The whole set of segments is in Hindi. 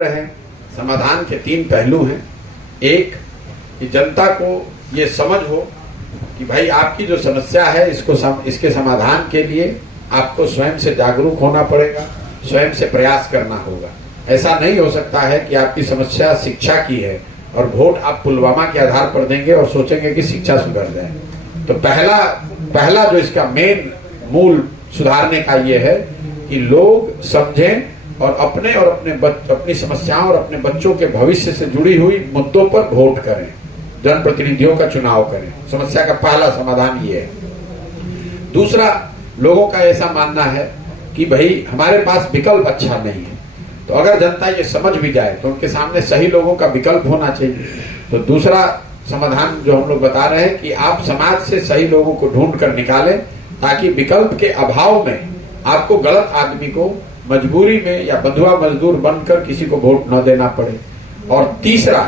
है। समाधान के तीन पहलू हैं। एक, कि जनता को ये समझ हो कि भाई आपकी जो समस्या है इसके समाधान के लिए आपको स्वयं से जागरूक होना पड़ेगा, स्वयं से प्रयास करना होगा। ऐसा नहीं हो सकता है कि आपकी समस्या शिक्षा की है और वोट आप पुलवामा के आधार पर देंगे और सोचेंगे कि शिक्षा सुधर जाए। तो पहला जो इसका मेन मूल सुधारने का ये है कि लोग समझें और अपनी समस्याओं और अपने बच्चों के भविष्य से जुड़ी हुई मुद्दों पर वोट करें, जनप्रतिनिधियों का चुनाव करें। समस्या का पहला समाधान ये है। दूसरा, लोगों का ऐसा मानना है कि भाई हमारे पास विकल्प अच्छा नहीं है। तो अगर जनता ये समझ भी जाए तो उनके सामने सही लोगों का विकल्प होना चाहिए। तो दूसरा समाधान जो हम लोग बता रहे हैं कि आप समाज से सही लोगों को ढूंढ कर निकालें, ताकि विकल्प के अभाव में आपको गलत आदमी को मजबूरी में या बंधुआ मजदूर बनकर किसी को वोट न देना पड़े। और तीसरा,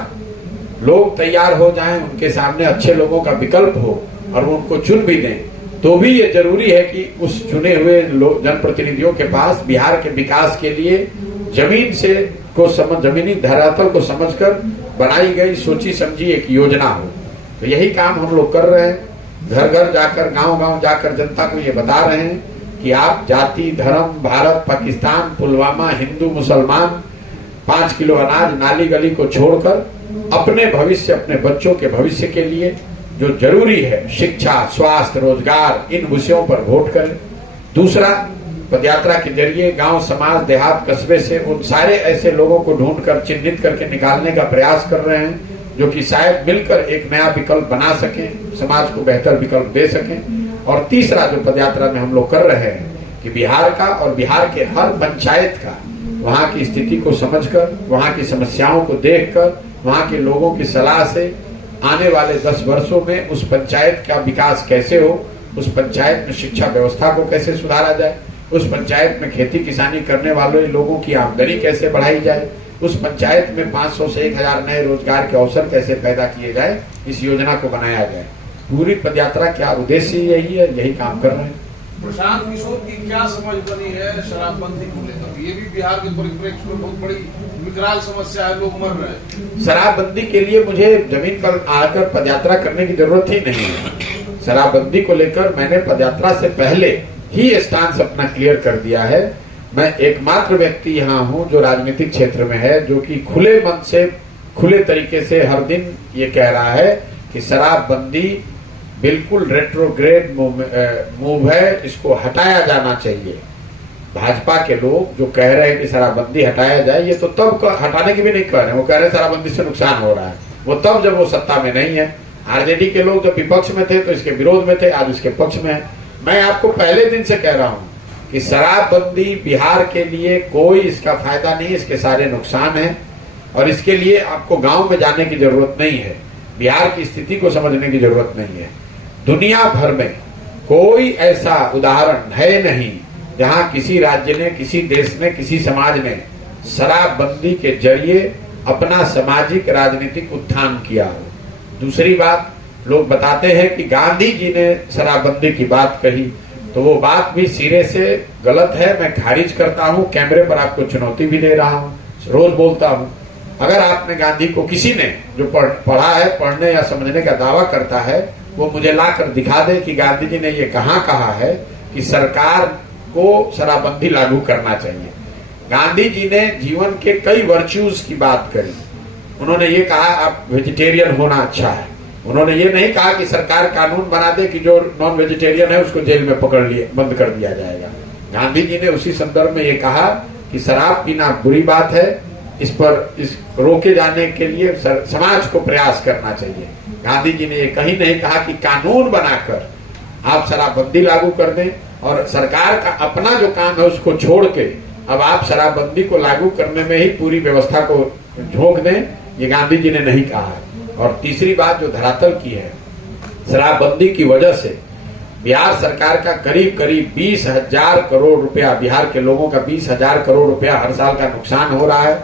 लोग तैयार हो जाएं, उनके सामने अच्छे लोगों का विकल्प हो और वो उनको चुन भी दें। तो भी ये जरूरी है कि उस चुने हुए जनप्रतिनिधियों के पास बिहार के विकास के लिए जमीनी धरातल को समझकर बनाई गई सोची समझी एक योजना हो। तो यही काम हम लोग कर रहे हैं। घर घर जाकर, गांव गांव जाकर जनता को ये बता रहे हैं कि आप जाति, धर्म, भारत, पाकिस्तान, पुलवामा, हिंदू, मुसलमान, 5 किलो अनाज, नाली गली को छोड़कर अपने भविष्य, अपने बच्चों के भविष्य के लिए जो जरूरी है, शिक्षा, स्वास्थ्य, रोजगार, इन विषयों पर वोट करें। दूसरा, पदयात्रा के जरिए गांव, समाज, देहात, कस्बे से उन सारे ऐसे लोगों को ढूंढकर चिन्हित करके निकालने का प्रयास कर रहे हैं जो कि शायद मिलकर एक नया विकल्प बना सकें, समाज को बेहतर विकल्प दे सकें। और तीसरा जो पदयात्रा में हम लोग कर रहे हैं कि बिहार का और बिहार के हर पंचायत का वहां की स्थिति को समझकर, वहां की समस्याओं को देखकर, वहां के लोगों की सलाह से आने वाले 10 वर्षों में उस पंचायत का विकास कैसे हो, उस पंचायत में शिक्षा व्यवस्था को कैसे सुधारा जाए, उस पंचायत में खेती किसानी करने वाले लोगों की आमदनी कैसे बढ़ाई जाए, उस पंचायत में 500 से 1000 नए रोजगार के अवसर कैसे पैदा किए जाए, इस योजना को बनाया जाए। पूरी पदयात्रा का उद्देश्य यही है, यही काम कर रहे हैं। प्रशांत किशोर की क्या समझ बनी है शराबबंदी को लेकर? ये भी बिहार के परिप्रेक्ष्य में बहुत बड़ी विकराल समस्या है, लोग मर रहे हैं। शराबबंदी के लिए मुझे जमीन पर आकर पदयात्रा करने की जरूरत ही नहीं है। शराबबंदी को लेकर मैंने पदयात्रा से पहले ही स्टांस अपना क्लियर कर दिया है। मैं एकमात्र व्यक्ति यहाँ हूँ जो राजनीतिक क्षेत्र में है, जो कि खुले मन से, खुले तरीके से हर दिन ये कह रहा है कि शराबबंदी बिल्कुल रेट्रोग्रेड मूव है, इसको हटाया जाना चाहिए। भाजपा के लोग जो कह रहे हैं कि शराबबंदी हटाया जाए, ये तो तब हटाने की भी नहीं कह रहे हैं। वो कह रहे हैं शराबबंदी से नुकसान हो रहा है। वो तब जब वो सत्ता में नहीं है। आरजेडी के लोग जब विपक्ष में थे तो इसके विरोध में थे, आज इसके पक्ष में है। मैं आपको पहले दिन से कह रहा हूं कि शराबबंदी बिहार के लिए कोई इसका फायदा नहीं, इसके सारे नुकसान हैं और इसके लिए आपको गांव में जाने की जरूरत नहीं है, बिहार की स्थिति को समझने की जरूरत नहीं है। दुनिया भर में कोई ऐसा उदाहरण है नहीं जहां किसी राज्य ने, किसी देश ने, किसी समाज ने शराबबंदी के जरिए अपना सामाजिक राजनीतिक उत्थान किया हो। दूसरी बात, लोग बताते हैं कि गांधी जी ने शराबबंदी की बात कही, तो वो बात भी सिरे से गलत है। मैं खारिज करता हूं, कैमरे पर आपको चुनौती भी दे रहा हूं, रोज बोलता हूं। अगर आपने गांधी को, किसी ने जो पढ़ा है, पढ़ने या समझने का दावा करता है, वो मुझे लाकर दिखा दे कि गांधी जी ने ये कहाँ कहा है कि सरकार को शराबबंदी लागू करना चाहिए। गांधी जी ने जीवन के कई वर्च्यूज की बात करी। उन्होंने ये कहा आप वेजिटेरियन होना अच्छा है। उन्होंने ये नहीं कहा कि सरकार कानून बना दे कि जो नॉन वेजिटेरियन है उसको जेल में पकड़ लिए बंद कर दिया जाएगा। गांधी जी ने उसी संदर्भ में ये कहा कि शराब पीना बुरी बात है, इस रोके जाने के लिए समाज को प्रयास करना चाहिए। गांधी जी ने ये कहीं नहीं कहा कि कानून बनाकर आप शराबबंदी लागू कर दें और सरकार का अपना जो काम है उसको छोड़ के अब आप शराबबंदी को लागू करने में ही पूरी व्यवस्था को झोंक दें, ये गांधी जी ने नहीं कहा। और तीसरी बात जो धरातल की है, शराबबंदी की वजह से बिहार सरकार का करीब करीब 20,000 करोड़ रुपया, बिहार के लोगों का 20,000 करोड़ रुपया हर साल का नुकसान हो रहा है।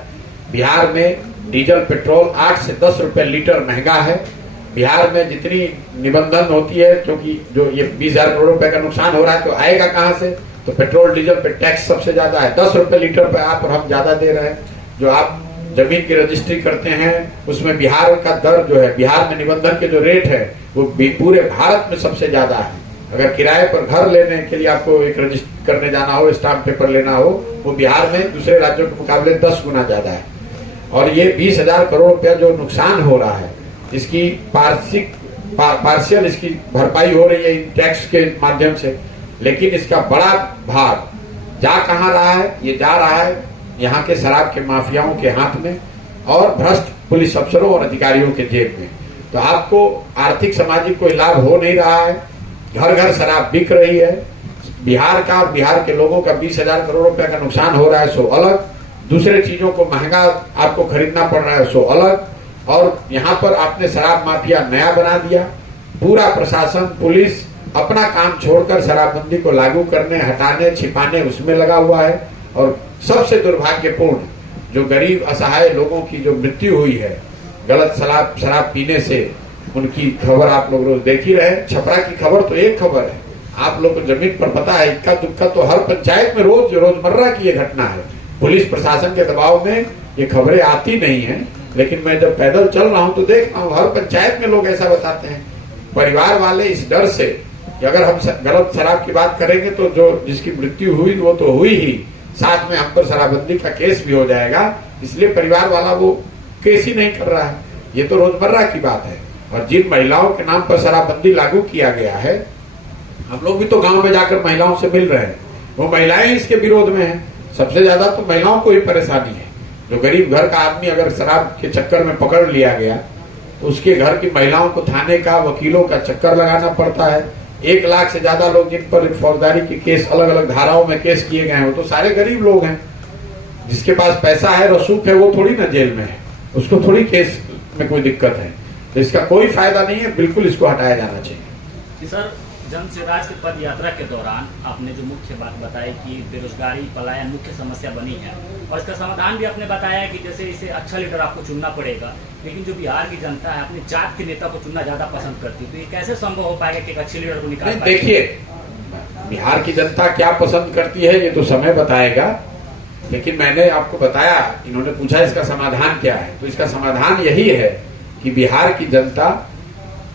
बिहार में डीजल पेट्रोल 8 से 10 रुपए लीटर महंगा है। बिहार में जितनी निबंधन होती है, क्योंकि जो ये 20,000 करोड़ रुपए का नुकसान हो रहा है तो आएगा कहां से? तो पेट्रोल डीजल पे टैक्स सबसे ज्यादा है, 10 रुपए लीटर पे आप और हम ज्यादा दे रहे हैं। जो आप जमीन की रजिस्ट्री करते हैं, उसमें बिहार का दर जो है, बिहार में निबंधन के जो रेट है वो पूरे भारत में सबसे ज्यादा है। अगर किराए पर घर लेने के लिए आपको एक रजिस्टर करने जाना हो, स्टाम्प पेपर लेना हो, वो बिहार में दूसरे राज्यों के मुकाबले 10 गुना ज्यादा है। और ये 20,000 करोड़ रुपया जो नुकसान हो रहा है, इसकी पार्शियल इसकी भरपाई हो रही है इन टैक्स के माध्यम से, लेकिन इसका बड़ा भाग जा कहाँ रहा है? ये जा रहा है यहाँ के शराब के माफियाओं के हाथ में और भ्रष्ट पुलिस अफसरों और अधिकारियों के जेब में। तो आपको आर्थिक सामाजिक कोई लाभ हो नहीं रहा है, घर घर शराब बिक रही है। बिहार का और बिहार के लोगों का 20,000 करोड़ रुपए का नुकसान हो रहा है, सो अलग। दूसरे चीजों को महंगा आपको खरीदना पड़ रहा है, सो अलग। और यहाँ पर आपने शराब माफिया नया बना दिया। पूरा प्रशासन, पुलिस अपना काम छोड़कर शराबबंदी को लागू करने, हटाने, छिपाने उसमें लगा हुआ है। और सबसे दुर्भाग्यपूर्ण, जो गरीब असहाय लोगों की जो मृत्यु हुई है गलत शराब पीने से, उनकी खबर आप लोग रोज देख ही रहे। छपरा की खबर तो एक खबर है, आप लोग को जमीन पर पता है, इक्का दुक्का तो हर पंचायत में रोजमर्रा की ये घटना है। पुलिस प्रशासन के दबाव में ये खबरें आती नहीं है, लेकिन मैं जब पैदल चल रहा हूं तो देख रहा हूं हर पंचायत में लोग ऐसा बताते हैं। परिवार वाले इस डर से कि अगर हम गलत शराब की बात करेंगे तो जो जिसकी मृत्यु हुई वो तो हुई ही, साथ में हम पर शराबबंदी का केस भी हो जाएगा, इसलिए परिवार वाला वो केस ही नहीं कर रहा है। ये तो रोजमर्रा की बात है। और जिन महिलाओं के नाम पर शराबबंदी लागू किया गया है, हम लोग भी तो गांव में जाकर महिलाओं से मिल रहे हैं, वो महिलाएं इसके विरोध में हैं। सबसे ज्यादा तो महिलाओं को ही परेशानी है। जो गरीब घर का आदमी अगर शराब के चक्कर में पकड़ लिया गया तो उसके घर की महिलाओं को थाने का, वकीलों का चक्कर लगाना पड़ता है। 1 लाख से ज्यादा लोग जिन पर फौजदारी के केस अलग अलग धाराओं में केस किए गए हैं, वो तो सारे गरीब लोग हैं। जिसके पास पैसा है, रसूख है, वो थोड़ी ना जेल में है, उसको थोड़ी केस में कोई दिक्कत है। तो इसका कोई फायदा नहीं है, बिल्कुल इसको हटाया जाना चाहिए। सर, जन स्वराज की पद यात्रा के दौरान आपने जो मुख्य बात बताई कि बेरोजगारी, पलायन मुख्य समस्या बनी है, और इसका समाधान भी आपने बताया कि जैसे इसे अच्छा लीडर आपको चुनना पड़ेगा, लेकिन जो बिहार की जनता है अपनी जात के नेता को चुनना ज्यादा पसंद करती है, तो ये कैसे संभव हो पाएगा कि एक अच्छे लीडर को निकाल? देखिए, बिहार की जनता क्या पसंद करती है ये तो समय बताएगा, लेकिन मैंने आपको बताया, इन्होंने पूछा इसका समाधान क्या है, तो इसका समाधान यही है कि बिहार की जनता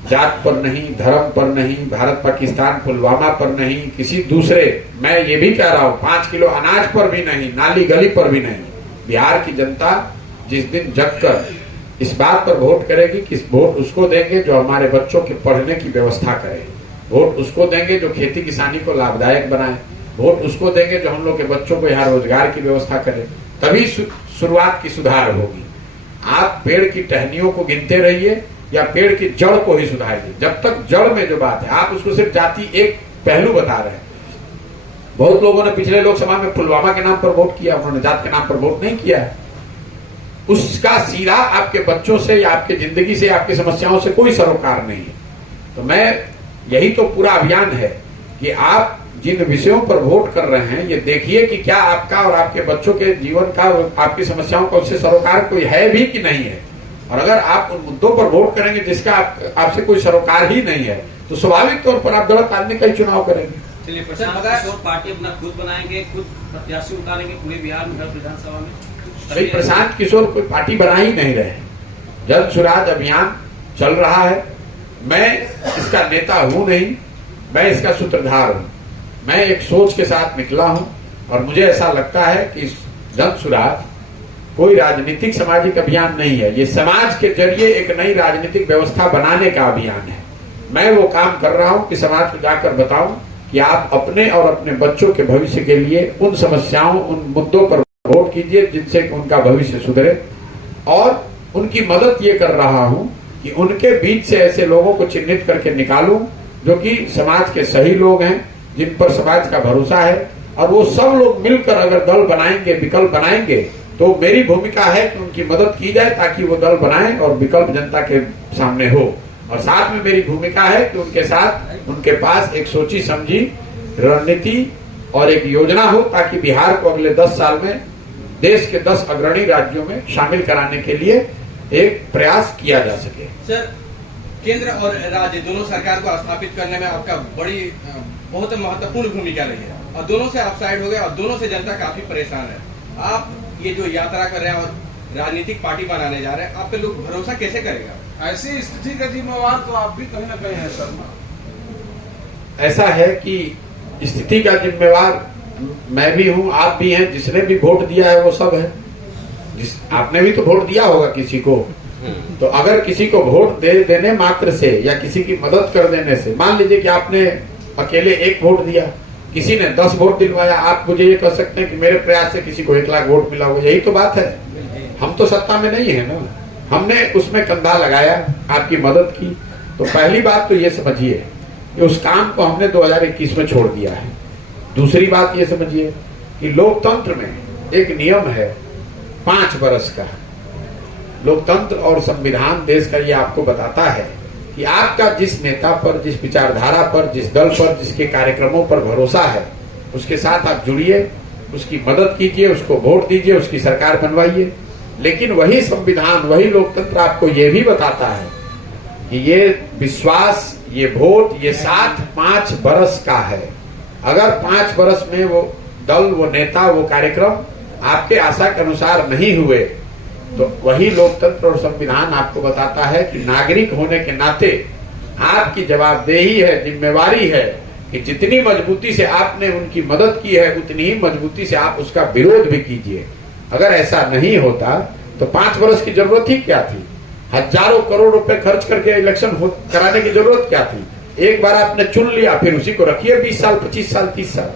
जात पर नहीं, धर्म पर नहीं, भारत पाकिस्तान पुलवामा पर नहीं, किसी दूसरे, मैं ये भी कह रहा हूं 5 किलो अनाज पर भी नहीं, नाली गली पर भी नहीं, बिहार की जनता जिस दिन जगकर इस बात पर वोट करेगी कि वोट उसको देंगे जो हमारे बच्चों के पढ़ने की व्यवस्था करे, वोट उसको देंगे जो खेती किसानी को लाभदायक बनाए, वोट उसको देंगे जो हम लोग के बच्चों को यहाँ रोजगार की व्यवस्था करे, तभी शुरुआत की सुधार होगी। आप पेड़ की टहनियों को गिनते रहिए या पेड़ की जड़ को ही सुधारिए। जब तक जड़ में जो बात है, आप उसको सिर्फ जाति एक पहलू बता रहे हैं। बहुत लोगों ने पिछले लोकसभा में पुलवामा के नाम पर वोट किया, उन्होंने जात के नाम पर वोट नहीं किया है। उसका सीधा आपके बच्चों से या आपकी जिंदगी से, आपकी समस्याओं से कोई सरोकार नहीं है। तो मैं यही तो पूरा अभियान है कि आप जिन विषयों पर वोट कर रहे हैं, ये देखिए कि क्या आपका और आपके बच्चों के जीवन का, आपकी समस्याओं का उससे सरोकार कोई है भी कि नहीं है। और अगर आप उन मुद्दों पर वोट करेंगे जिसका आपसे कोई सरोकार ही नहीं है, तो स्वाभाविक तौर पर आप गलत आदमी का ही चुनाव करेंगे। चलिए, प्रशांत किशोर पार्टी अपना खुद बनाएंगे, खुद प्रत्याशी उतारेंगे पूरे बिहार में हर विधानसभा में। भाई, प्रशांत किशोर कोई पार्टी बना ही नहीं रहे। जन स्वराज अभियान चल रहा है, मैं इसका नेता हूं नहीं, मैं इसका सूत्रधार हूं। मैं एक सोच के साथ निकला हूं और मुझे ऐसा लगता है कि जन स्वराज कोई राजनीतिक सामाजिक अभियान नहीं है, ये समाज के जरिए एक नई राजनीतिक व्यवस्था बनाने का अभियान है। मैं वो काम कर रहा हूं कि समाज को जाकर बताऊं कि आप अपने और अपने बच्चों के भविष्य के लिए उन समस्याओं, उन मुद्दों पर वोट कीजिए जिनसे उनका भविष्य सुधरे। और उनकी मदद ये कर रहा हूं कि उनके बीच से ऐसे लोगों को चिन्हित करके निकालूं जो कि समाज के सही लोग हैं, जिन पर समाज का भरोसा है, और वो सब लोग मिलकर अगर दल बनाएंगे, विकल्प बनाएंगे, तो मेरी भूमिका है कि उनकी मदद की जाए ताकि वो दल बनाएं और विकल्प जनता के सामने हो। और साथ में मेरी भूमिका है कि उनके साथ, उनके पास एक सोची समझी रणनीति और एक योजना हो ताकि बिहार को अगले 10 साल में देश के 10 अग्रणी राज्यों में शामिल कराने के लिए एक प्रयास किया जा सके। सर, केंद्र और राज्य दोनों सरकार को स्थापित करने में आपका बहुत महत्वपूर्ण भूमिका रही है, और दोनों से आप साइड हो गए और दोनों से जनता काफी परेशान है। आप ये जो यात्रा कर रहे हैं और राजनीतिक पार्टी बनाने जा रहे हैं, आप पे लोग भरोसा कैसे करेगा? ऐसी स्थिति का जिम्मेवार तो आप भी कहीं ना कहीं है शर्मा। ऐसा है कि स्थिति का जिम्मेवार मैं भी हूं, आप भी हैं, जिसने भी वोट दिया है वो सब है। आपने भी तो वोट दिया होगा किसी को, तो अगर किसी को वोट देने मात्र से या किसी की मदद कर देने से, मान लीजिए कि आपने अकेले 1 वोट दिया, किसी ने 10 वोट दिलवाया, आप मुझे ये कह सकते हैं कि मेरे प्रयास से किसी को 1 लाख वोट मिला होगा। यही तो बात है। हम तो सत्ता में नहीं है ना, हमने उसमें कंधा लगाया, आपकी मदद की। तो पहली बात तो ये समझिए कि उस काम को हमने 2021 में छोड़ दिया है। दूसरी बात ये समझिए कि लोकतंत्र में एक नियम है 5 वर्ष का। लोकतंत्र और संविधान देश का ये आपको बताता है कि आपका जिस नेता पर, जिस विचारधारा पर, जिस दल पर, जिसके कार्यक्रमों पर भरोसा है, उसके साथ आप जुड़िए, उसकी मदद कीजिए, उसको वोट दीजिए, उसकी सरकार बनवाइए। लेकिन वही संविधान, वही लोकतंत्र आपको ये भी बताता है कि ये विश्वास, ये वोट, ये साथ 5 वर्ष का है। अगर 5 वर्ष में वो दल, वो नेता, वो कार्यक्रम आपके आशा के अनुसार नहीं हुए, तो वही लोकतंत्र और संविधान आपको बताता है कि नागरिक होने के नाते आपकी जवाबदेही है, जिम्मेवारी है कि जितनी मजबूती से आपने उनकी मदद की है, उतनी ही मजबूती से आप उसका विरोध भी कीजिए। अगर ऐसा नहीं होता तो 5 वर्ष की जरूरत ही क्या थी? हजारों करोड़ रुपए खर्च करके इलेक्शन कराने की जरूरत क्या थी? एक बार आपने चुन लिया, फिर उसी को रखिए 20 साल, 25 साल, 30 साल।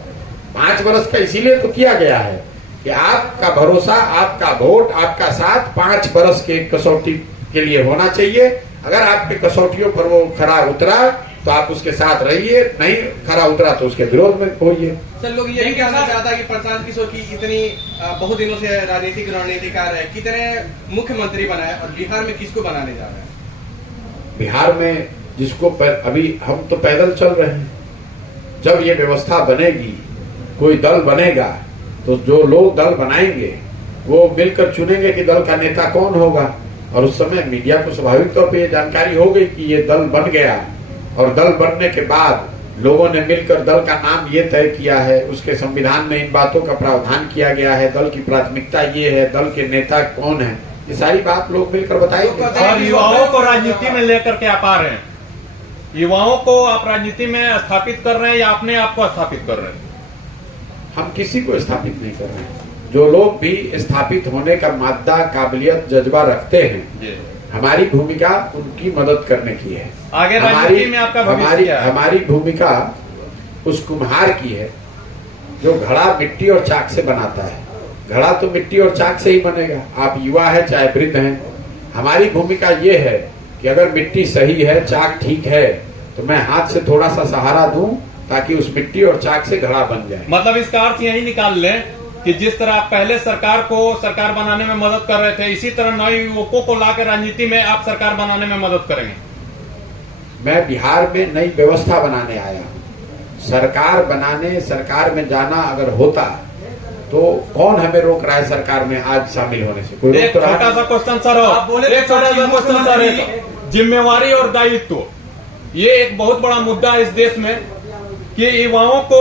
5 वर्ष का इसीलिए तो किया गया है कि आपका भरोसा, आपका वोट, आपका साथ 5 वर्ष के कसौटी के लिए होना चाहिए। अगर आपके कसौटियों पर वो खरा उतरा तो आप उसके साथ रहिए, नहीं खरा उतरा तो उसके विरोध में होइए। सर, लोग ये भी कहना चाहता है कि प्रशांत किशोर की इतनी बहुत दिनों से राजनीतिक रणनीतिकार है, कितने मुख्यमंत्री बनाए और बिहार में किसको बनाने जा रहे हैं? बिहार में जिसको अभी हम तो पैदल चल रहे हैं। जब ये व्यवस्था बनेगी, कोई दल बनेगा, तो जो लोग दल बनाएंगे वो मिलकर चुनेंगे कि दल का नेता कौन होगा। और उस समय मीडिया को स्वाभाविक तौर पे ये जानकारी हो गई कि ये दल बन गया, और दल बनने के बाद लोगों ने मिलकर दल का नाम ये तय किया है, उसके संविधान में इन बातों का प्रावधान किया गया है, दल की प्राथमिकता ये है, दल के नेता कौन है, ये सारी बात लोग मिलकर बताएंगे। और युवाओं को राजनीति में लेकर के आप आ रहे हैं, युवाओं को आप राजनीति में स्थापित कर रहे हैं या अपने आप को स्थापित कर रहे हैं? हम किसी को स्थापित नहीं कर रहे हैं। जो लोग भी स्थापित होने का मादा, काबिलियत, जज्बा रखते हैं, हमारी भूमिका उनकी मदद करने की है। आगे राजनीति में आपका भविष्य क्या है? हमारी भूमिका उस कुम्हार की है जो घड़ा मिट्टी और चाक से बनाता है। घड़ा तो मिट्टी और चाक से ही बनेगा, आप युवा है चाहे वृद्ध हैं। हमारी भूमिका ये है कि अगर मिट्टी सही है, चाक ठीक है, तो मैं हाथ से थोड़ा सा सहारा दूं ताकि उस मिट्टी और चाक से घड़ा बन जाए। मतलब इसका अर्थ यही निकाल लें कि जिस तरह आप पहले सरकार को सरकार बनाने में मदद कर रहे थे, इसी तरह नए युवकों को लाकर राजनीति में आप सरकार बनाने में मदद करेंगे। मैं बिहार में नई व्यवस्था बनाने आया हूँ। सरकार बनाने, सरकार में जाना अगर होता तो कौन हमें रोक रहा है सरकार में आज शामिल होने से? कोई एक छोटा सा क्वेश्चन सर, एक छोटा सा क्वेश्चन सर, जिम्मेवारी और दायित्व, ये एक बहुत बड़ा मुद्दा है इस देश में कि युवाओं को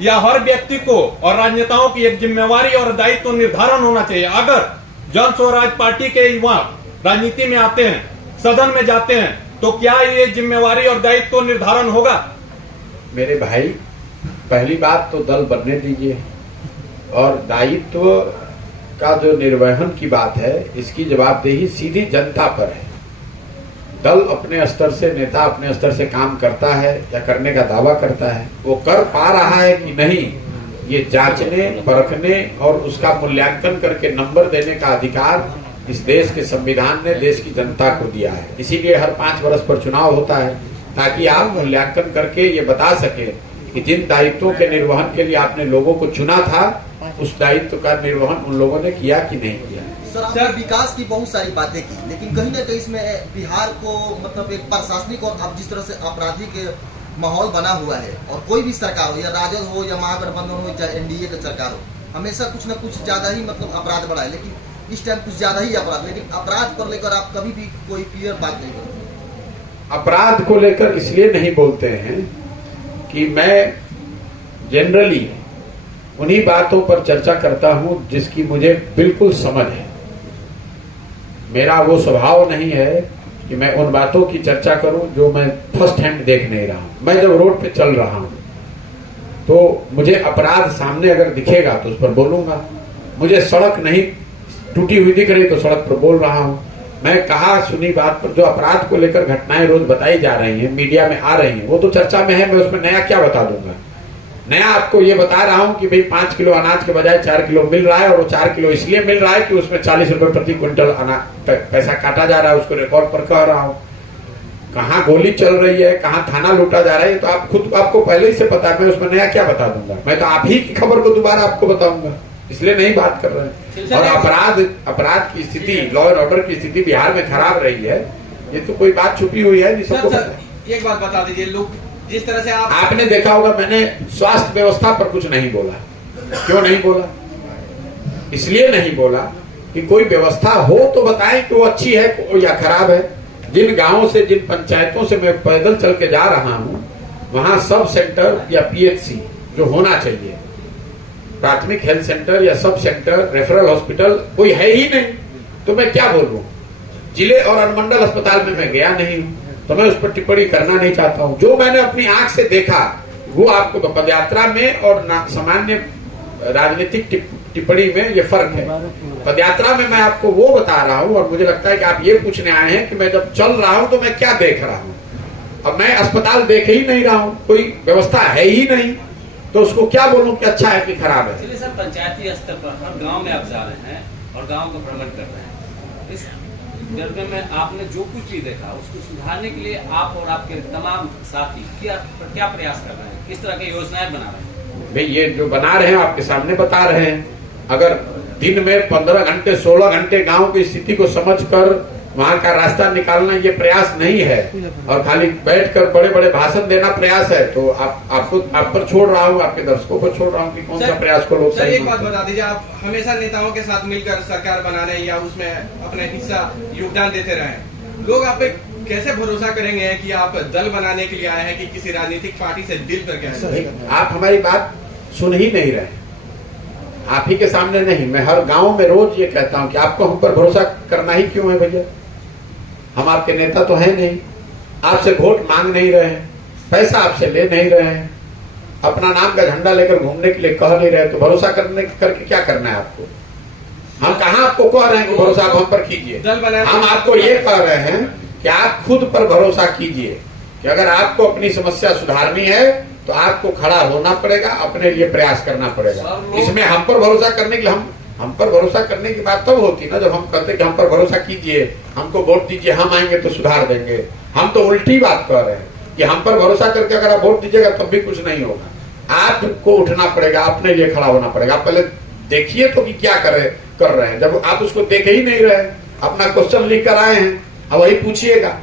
या हर व्यक्ति को और राजनेताओं की एक जिम्मेवारी और दायित्व निर्धारण होना चाहिए। अगर जन स्वराज पार्टी के युवा राजनीति में आते हैं, सदन में जाते हैं, तो क्या ये जिम्मेवारी और दायित्व निर्धारण होगा? मेरे भाई, पहली बात तो दल बनने दीजिए, और दायित्व का जो निर्वहन की बात है, इसकी जवाबदेही सीधी जनता पर है। दल अपने स्तर से, नेता अपने स्तर से काम करता है या करने का दावा करता है, वो कर पा रहा है कि नहीं, ये जांचने, परखने और उसका मूल्यांकन करके नंबर देने का अधिकार इस देश के संविधान ने देश की जनता को दिया है। इसीलिए हर 5 वर्ष पर चुनाव होता है, ताकि आप मूल्यांकन करके ये बता सके कि जिन दायित्वों के निर्वहन के लिए आपने लोगों को चुना था, उस दायित्व का निर्वहन उन लोगों ने किया कि नहीं किया। सर, आपने विकास की बहुत सारी बातें की, लेकिन कहीं ना कहीं इसमें बिहार को मतलब एक प्रशासनिक और अब जिस तरह से आपराधिक माहौल बना हुआ है, और कोई भी सरकार हो, या राजद हो या महागठबंधन हो चाहे एनडीए की सरकार हो, हमेशा कुछ न कुछ ज्यादा ही मतलब अपराध बढ़ा है। लेकिन इस टाइम कुछ ज्यादा ही अपराध, लेकिन अपराध पर लेकर आप कभी भी कोई क्लियर बात नहीं करते। अपराध को लेकर इसलिए नहीं बोलते हैं कि मैं जनरली उन्हीं बातों पर चर्चा करता हूं जिसकी मुझे बिल्कुल समझ है। मेरा वो स्वभाव नहीं है कि मैं उन बातों की चर्चा करूं जो मैं फर्स्ट हैंड देख नहीं रहा हूं। मैं जब रोड पे चल रहा हूं तो मुझे अपराध सामने अगर दिखेगा तो उस पर बोलूंगा। मुझे सड़क नहीं टूटी हुई दिख रही तो सड़क पर बोल रहा हूं। मैं कहा सुनी बात पर जो अपराध को लेकर घटनाएं रोज बताई जा रही हैं, मीडिया में आ रही हैं, वो तो चर्चा में है। मैं उसमें नया क्या बता दूंगा? नया आपको ये बता रहा हूं कि भाई 5 किलो अनाज के बजाय 4 किलो मिल रहा है, और वो 4 किलो इसलिए मिल रहा है कि उसमें 40 रुपए प्रति क्विंटल पैसा काटा जा रहा है। उसको रिकॉर्ड पर कह रहा हूं। कहाँ गोली चल रही है, कहाँ थाना लूटा जा रहा है, तो आप खुद आपको पहले ही से पता है। मैं उसमें नया क्या बता दूंगा? मैं तो आप ही की खबर को दोबारा आपको बताऊंगा, इसलिए नहीं बात कर रहे हैं। और अपराध की स्थिति, लॉ एंड ऑर्डर की स्थिति बिहार में खराब रही है, ये तो कोई बात छुपी हुई है नहीं, सबको पता है। एक बात बता दीजिए, लोग जिस तरह से आपने देखा होगा मैंने स्वास्थ्य व्यवस्था पर कुछ नहीं बोला। क्यों नहीं बोला? इसलिए नहीं बोला कि कोई व्यवस्था हो तो बताएं कि वो अच्छी है या खराब है। जिन गांवों से, जिन पंचायतों से मैं पैदल चल के जा रहा हूं, वहां सब सेंटर या पीएचसी जो होना चाहिए, प्राथमिक हेल्थ सेंटर या सब सेंटर, रेफरल हॉस्पिटल कोई है ही नहीं। तो मैं क्या बोलूं? जिले और अनुमंडल अस्पताल में मैं गया नहीं हूं, तो मैं उस पर टिप्पणी करना नहीं चाहता हूं। जो मैंने अपनी आंख से देखा वो आपको पदयात्रा में और सामान्य राजनीतिक टिप्पणी में ये फर्क है। पदयात्रा में मैं आपको वो बता रहा हूं, और मुझे लगता है कि आप ये पूछने आए हैं कि मैं जब चल रहा हूं तो मैं क्या देख रहा हूं। अब मैं अस्पताल देख ही नहीं रहा हूं, कोई व्यवस्था है ही नहीं, तो उसको क्या बोलूं कि अच्छा है कि खराब है? चलिए सर, पंचायती स्तर पर हर गांव में आप जा रहे हैं और गांव का भ्रमण कर रहे हैं। इस जर्गे में आपने जो कुछ भी देखा उसको सुधारने के लिए आप और आपके तमाम साथी क्या प्रयास कर रहे हैं? किस तरह की योजनाएं बना रहे हैं? भाई ये जो बना रहे हैं आपके सामने बता रहे हैं। अगर दिन में 15 घंटे 16 घंटे गांव की स्थिति को समझकर वहां का रास्ता निकालना ये प्रयास नहीं है, और खाली बैठकर बड़े बड़े भाषण देना प्रयास है, तो आप पर छोड़ रहा हूँ, आपके दर्शकों पर छोड़ रहा हूँ कि कौन सा प्रयास को लोग सही। एक बात बता दीजिए, आप हमेशा नेताओं के साथ मिलकर सरकार बना रहे हैं या उसमें अपने हिस्सा योगदान देते रहे, लोग आप पे कैसे भरोसा करेंगे कि आप दल बनाने के लिए आए हैं कि किसी राजनीतिक पार्टी से डील करके आए हैं? आप हमारी बात सुन ही नहीं रहे, आप ही के सामने नहीं। मैं हर गांव में रोज ये कहता हूं कि आपको हम पर भरोसा करना ही क्यों है भैया? हम आपके नेता तो है नहीं, आपसे वोट मांग नहीं रहे हैं, पैसा आपसे ले नहीं रहे हैं, अपना नाम का झंडा लेकर घूमने के लिए कह नहीं रहे, तो भरोसा करके क्या करना है आपको? हम कहाँ आपको कह रहे हैं कि भरोसा आप हम पर कीजिए? हम आपको ये कह रहे हैं कि आप खुद पर भरोसा कीजिए कि अगर आपको अपनी समस्या सुधारनी है तो आपको खड़ा होना पड़ेगा, अपने लिए प्रयास करना पड़ेगा। इसमें हम पर भरोसा करने के लिए हम पर भरोसा करने की बात तब होती ना जब हम कहते कि हम पर भरोसा कीजिए, हमको वोट दीजिए, हम आएंगे तो सुधार देंगे। हम तो उल्टी बात कर रहे हैं कि हम पर भरोसा करके अगर आप वोट दीजिएगा तब भी कुछ नहीं होगा। आपको उठना पड़ेगा, अपने लिए खड़ा होना पड़ेगा। आप पहले देखिए तो कि क्या कर रहे हैं। जब आप उसको देख ही नहीं रहे, अपना क्वेश्चन लिख कर आए हैं, अब वही पूछिएगा।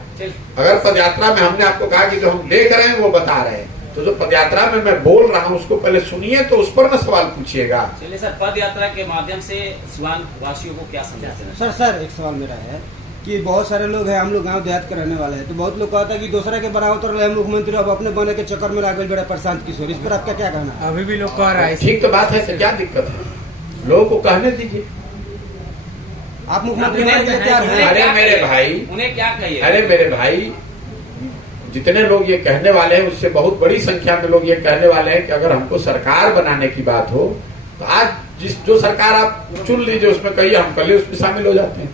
अगर पदयात्रा में हमने आपको कहा कि जो हम देख रहे हैं वो बता रहे हैं, तो जो पदयात्रा में मैं बोल रहा हूँ उसको पहले सुनिए, तो उस पर न सवाल पूछिएगा। चलिए सर, पद यात्रा के माध्यम से सिवान वासियों को क्या समझाते हैं? सर एक सवाल मेरा है कि बहुत सारे लोग हैं, हम लोग गांव देहात के रहने वाले हैं, तो बहुत लोग कहता है कि दूसरा के बना उतर रहे मुख्यमंत्री, अब अपने बने के चक्कर में लागल बड़ा प्रशांत किशोर, इस पर आपका क्या कहना है? अभी भी लोग कह रहा है। ठीक तो बात है, क्या दिक्कत है? लोगों को कहने दीजिए। आप मुख्यमंत्री बनने के लिए तैयार हैं? अरे मेरे भाई, उन्हें क्या कहिए? अरे मेरे भाई, जितने लोग ये कहने वाले हैं उससे बहुत बड़ी संख्या में लोग ये कहने वाले हैं कि अगर हमको सरकार बनाने की बात हो तो आज जो सरकार आप चुन लीजिए उसमें कहिए हम कल उसमें शामिल हो जाते हैं।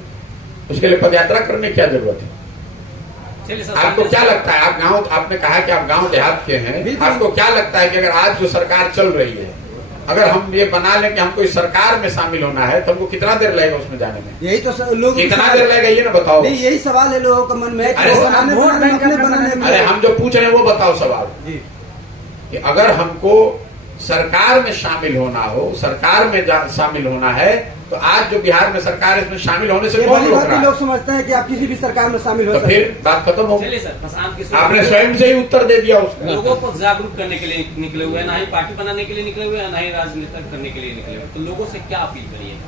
उसके लिए पदयात्रा करने की क्या जरूरत है? आपको क्या लगता है? आप गांव, आपने कहा कि आप गांव देहात के हैं, आपको क्या लगता है कि अगर आज जो सरकार चल रही है, अगर हम ये बना लें कि हमको इस सरकार में शामिल होना है तो हमको कितना देर लगेगा उसमें जाने में? यही तो लोग कितना देर लगेगा ये ना बताओ। नहीं, यही सवाल है लोगों का मन में। अरे हम जो पूछ रहे हैं वो बताओ सवाल कि अगर हमको सरकार में शामिल होना हो, सरकार में शामिल होना है, तो आज जो बिहार में सरकार है इसमें शामिल होने से कौन रोक रहा है? लोग समझते हैं कि आप किसी भी सरकार में शामिल हो तो फिर बात खत्म हो। आपने स्वयं से ही उत्तर दे दिया उसको। लोगों को जागरूक करने के लिए निकले हुए हैं, ना ही पार्टी बनाने के लिए निकले हुए हैं, ना ही राजनीति करने के लिए निकले हुए हैं। तो लोगों से क्या अपील करिएगा?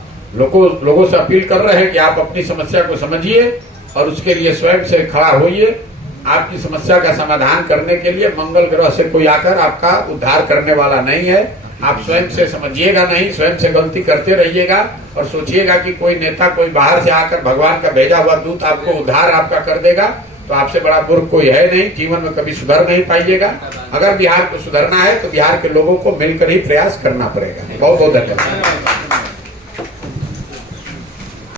लोगों से अपील कर रहे हैं कि आप अपनी समस्या को समझिए और उसके लिए स्वयं से खड़ा होइए। आपकी समस्या का समाधान करने के लिए मंगल ग्रह से कोई आकर आपका उद्धार करने वाला नहीं है। आप स्वयं से समझिएगा नहीं, स्वयं से गलती करते रहिएगा और सोचिएगा कि कोई नेता, कोई बाहर से आकर भगवान का भेजा हुआ दूत आपको उद्धार आपका कर देगा, तो आपसे बड़ा मूर्ख कोई है नहीं। जीवन में कभी सुधर नहीं पाइएगा। अगर बिहार को सुधरना है तो बिहार के लोगों को मिलकर ही प्रयास करना पड़ेगा। बहुत बहुत धन्यवाद।